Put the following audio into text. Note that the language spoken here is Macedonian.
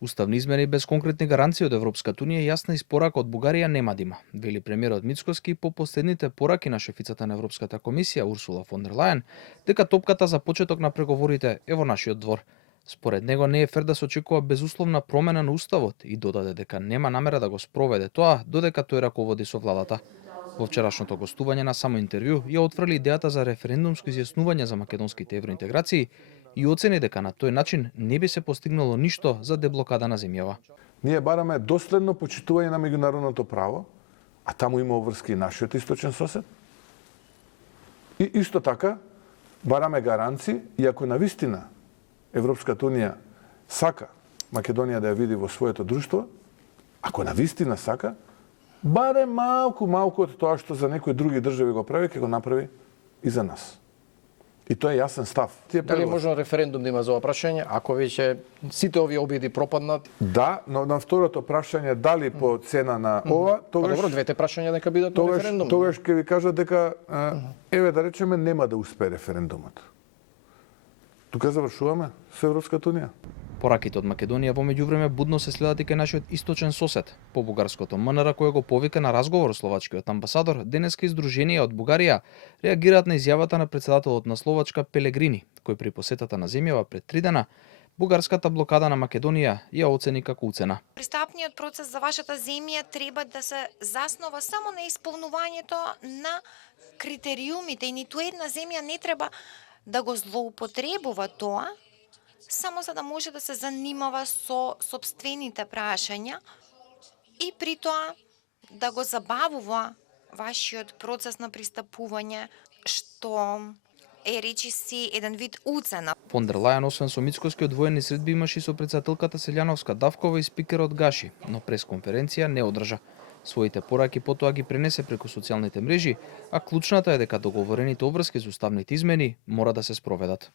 Уставни измени без конкретни гаранции од Европската унија јасна испорака од Бугарија нема да има, вели премиерот Мицкоски по последните пораки на шефицата на Европската комисија Урсула фон дер Лајен, дека топката за почеток на преговорите е во нашиот двор. Според него не е фер да се очекува безусловна промена на уставот и додаде дека нема намера да го спроведе тоа додека тој раководи со владата. Во вчерашното гостување на само интервју ја отфрли идејата за референдумско изјаснување за македонските евроинтеграции и оцени дека на тој начин не би се постигнало ништо за деблокада на земјава. Ние бараме доследно почитување на меѓународното право, а таму има обврски и нашиот источен сосед. И исто така бараме гаранции и ако навистина Европската унија сака Македонија да ја види во своето друштво, ако навистина сака, баре малку од тоа што за некои други држави го прави, ќе го направи и за нас. И тоа е јасен став. Дали е можно референдум да има за ова прашање, ако веќе сите овие обиди пропаднат? Да, но на второто прашање дали по цена на ова, тогаш... Добро, двете прашања нека бидат на референдум. Тогаш ќе ви кажа дека, еве да речеме, нема да успее референдумот. Тука завршуваме со Европската унија. Пораките од Македонија во меѓувреме будно се следат и кај нашиот источен сосед. По бугарското МНР кој го повика на разговор словачкиот амбасадор, денеска издруженија од Бугарија реагираат на изјавата на председателот на Словачка Пелегрини, кој при посетата на земјава пред 3 дена бугарската блокада на Македонија ја оцени како уцена. Пристапниот процес за вашата земја треба да се заснова само на исполнувањето на критериумите и ниту една земја не треба да го злоупотребува тоа, само за да може да се занимава со сопствените прашања и при тоа да го забавува вашиот процес на пристапување, што е речиси еден вид уцена. Фон дер Лајен освен со Мицкоски одвоени средби имаше и со претседателката Селјановска Давкова и спикерот Гаши, но пресконференција не одржа. Своите пораки потоа ги пренесе преку социјалните мрежи, а клучната е дека договорените обврски за уставните измени мора да се спроведат.